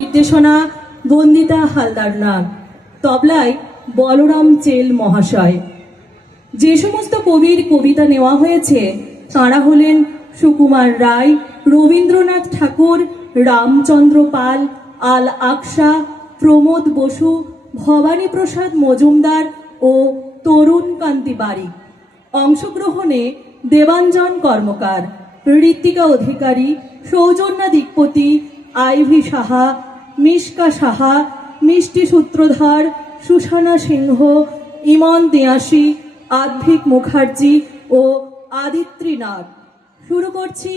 নির্দেশনা বন্দিতা হালদার নাগ, তবলায় বলরাম চেল মহাশয়। যে সমস্ত কবির কবিতা নেওয়া হয়েছে তাঁরা হলেন সুকুমার রায়, রবীন্দ্রনাথ ঠাকুর, রামচন্দ্র পাল, আল আকশা, প্রমোদ বসু, ভবানী প্রসাদ মজুমদার ও তরুণ কান্তি বারিক। অংশগ্রহণে দেবাঞ্জন কর্মকার, ঋত্বিকা অধিকারী, সৌজন্যা দিকপতি, আইভি সাহা, মিশকা সাহা, মিষ্টি সূত্রধর, সুষানা সিংহ, ইমন দেয়াসী, আদ্ভিক মুখার্জি ও আদিত্রী নাগ। শুরু করছি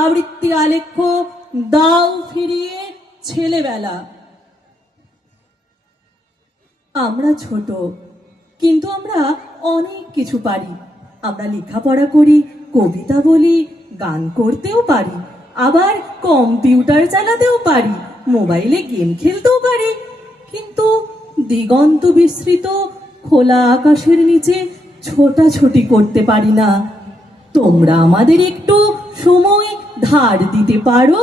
আবৃত্তি আলেখ্য দাও ফিরিয়ে ছেলেবেলা। আমরা ছোট, কিন্তু আমরা অনেক কিছু পারি। আমরা লেখাপড়া করি, কবিতা বলি, গান করতেও পারি, আবার কম্পিউটার চালাতেও পারি, মোবাইলে গেম খেলতেও পারি। কিন্তু দিগন্ত বিস্তৃত খোলা আকাশের নিচে ছোটাছুটি করতে পারি না। তোমরা আমাদের একটু সময় ধার দিতে পারো?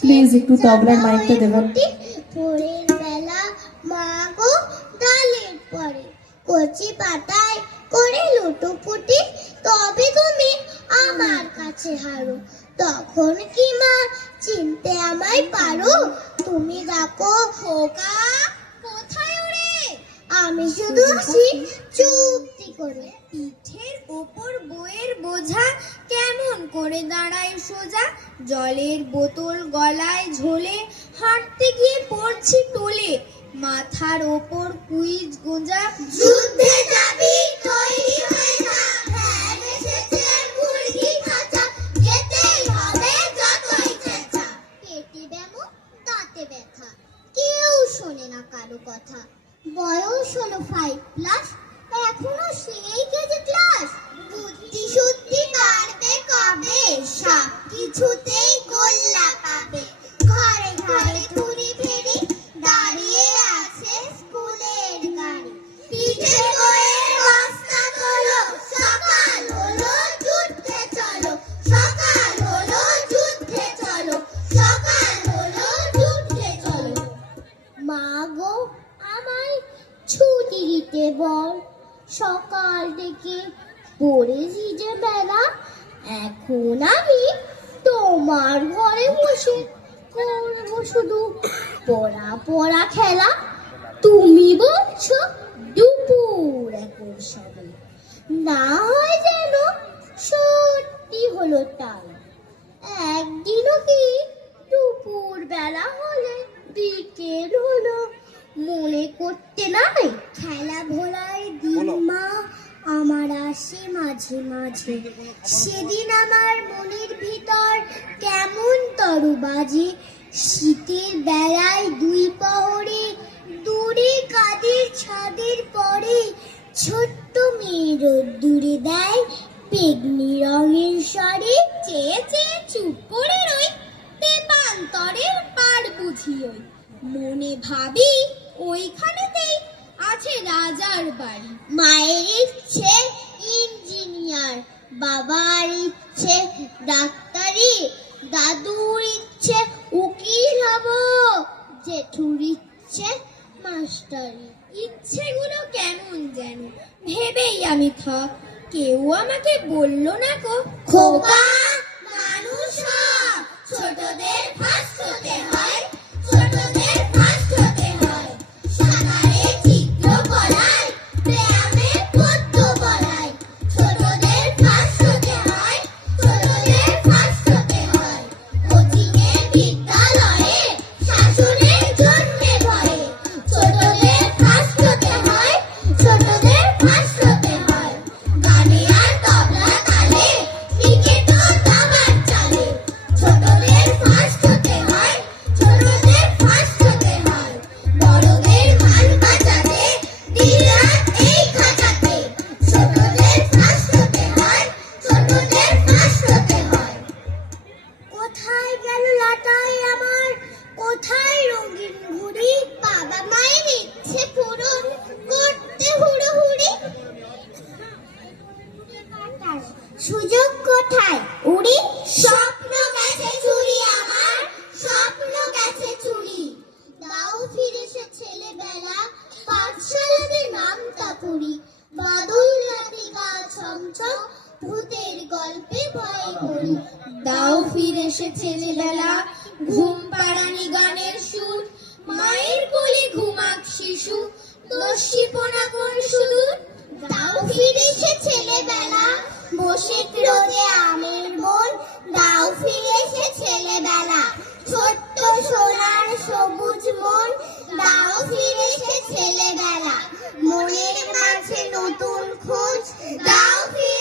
প্লিজ একটু তবলার মাইকটা দেবেন। ভোরের বেলা মা গো ডালের পরে কচি পাতায় করে লুটোপুটি, তবে তুমি আমার কাছে হারো। তখন কি মা চিনতে আমায় পারো? তুমি ডাকো খোকা, কোথায় ওরে? আমি শুধু আসি চুপটি করে। পিঠের ওপর বইয়ের বোঝা কেমন করে দাঁড়ায় সোজা, জলের বোতল গলায় ঝোলে হাঁটতে গিয়ে পড়ছি টোলে। মাথার ওপর কুইজ গোঁজা, যুদ্ধে যাবি তৈরি হয়ে যা, ভ্যান এসেছে মুরগি খাঁচা, যেতেই হবে যতই চেঁচা। পেটে ব্যামো দাঁতে ব্যথা, কেউ শোনে না কারো কথা। বয়স হলো 5+, এখনো সেই কেজি ক্লাস। বুদ্ধি শুদ্ধি বাড়বে কবে, সব কিছুতেই গোল্লা পাবে। ঘরে ঘরে তুড়ি ফেরি, দাঁড়িয়ে আছে স্কুলের গাড়ি। পিঠে বইয়ের বস্তা তোলো, সকাল হলো যুদ্ধে চলো, সকাল হলো যুদ্ধে চলো, সকাল হলো যুদ্ধে চলো। মা গো আমায় ছুটি দিতে বল, সকাল থেকে পড়েছি যে বেলা। এখন আমি তোমার ঘরে বসে করবো শুধু পড়া পড়া খেলা। তুমি বলছো দুপুর এখন সবে, না হয় যেন সত্যি হলো তাই। একদিনও কি দুপুর বেলা হলে বিকেল হলো মনে করতে নাই? খেলা ভোলায় দিন মা আমার আসে মাঝে মাঝে, সেদিন আমার মনের ভিতর কেমন তরু বাজে। শীতের বেলায় দুই পহরে দূরে কাদের ছাদের পরে, ছোট্ট মেয়ে রোদ্দুরে দেয় পেগনি রঙের শাড়ি। চেয়ে চেয়ে চুপ করে রই, তেপান্তরের পার বুঝি ওই। মনে ভাবি ওইখানেতেই আছে রাজার বাড়ি। মায়ের ইচ্ছে ইঞ্জিনিয়ার, বাবার ইচ্ছে ডাক্তারি, দাদুর ইচ্ছে উকিল হব, জেঠুর ইচ্ছে মাস্টারি। ইচ্ছেগুলো কেমন যেন ভেবেই আমি থক, কেউ আমাকে বললো না গো খোকা মানুষ হ, ছোটদের ফার্স্ট হতে হয়, ছোটদের ফার্স্ট হতে হয়। সাঁতারে চিত্র করায়, ব্যায়ামে পদ্য বলায়, ছোটদের ফার্স্ট হতে হয়, ছোটদের ফার্স্ট হতে হয়। কোচিংয়ে বিদ্যালয়ে শাসনের জন্যে ভয়ে, ছোটদের ফার্স্ট হতে হয়, ছোটদের ফার্স্ট হতে হয়। গানে আর তবলা তালে, ক্রিকেটও দাবার চালে, ছোটদের ফার্স্ট ছেলেবেলা, ঘুম পাড়ানি গানের সুর, মায়ের কোলে ঘুমাক শিশু, দস্যিপনা কোন সুদূর। দাও ফিরে সে ছেলেবেলা, বসে রোদে আমের বোল, দাও ফিরে সে ছেলেবেলা, ছোট্ট সোনার সবুজ মন, দাও ফিরে সে ছেলেবেলা, মনের মাঝে নতুন খোঁজ, দাও ফিরে